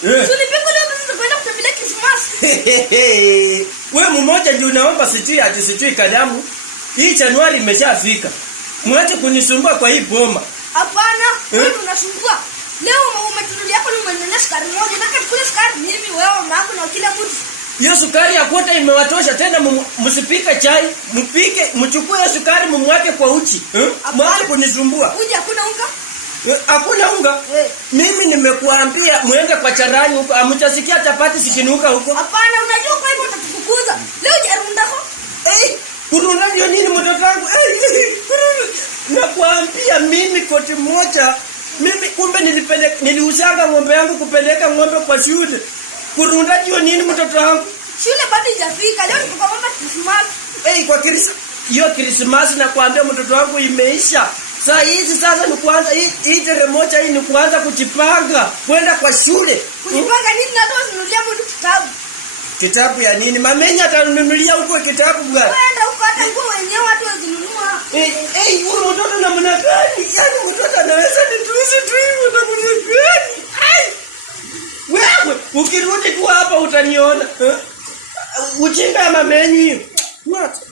Tulipika leo tunakwenda kutembelea Christmas. Wewe mmoja ndio unaomba sijui kadamu. Hii Januari imeshafika. Mwache kunisumbua kwa hii boma. Hapana, wewe unasumbua. Leo umetunulia hapo umenunua sukari moja. Nataka tukule sukari mimi wewe mama na kila mtu. Hiyo sukari ya kota imewatosha tena msipike chai, mchukue sukari mumwake kwa uchi. Mwache kunisumbua. Uji hakuna unga? Hakuna unga? Mimi nimekuambia muende kwa charani huko, amtasikia chapati sikinuka huko. Hapana, unajua kwa hivyo utatufukuza. Leo jarunda ho. Kurunda ndio nini mtoto wangu? Nakwambia mimi koti moja. Mimi kumbe niliuzanga ng'ombe yangu kupeleka ng'ombe kwa shule. Kurunda ndio nini mtoto wangu? Shule bado haijafika. Leo tuko kwa mama Christmas. Kwa hiyo Christmas nakwambia mtoto wangu imeisha. Sasa hizi sasa ni kuanza hii tarehe moja hii ni kuanza kujipanga kwenda kwa shule. Kujipanga nini na toa nunulia mtu kitabu? Kitabu ya nini? Mamenya atanunulia huko kitabu gani? Kwenda upate nguo wenyewe watu wazinunua. Huyu mtoto namna gani? Yaani mtoto anaweza nitusi tu hivi namna gani? Wewe ukirudi tu hapa utaniona. Uchinga mamenyu hiyo. What?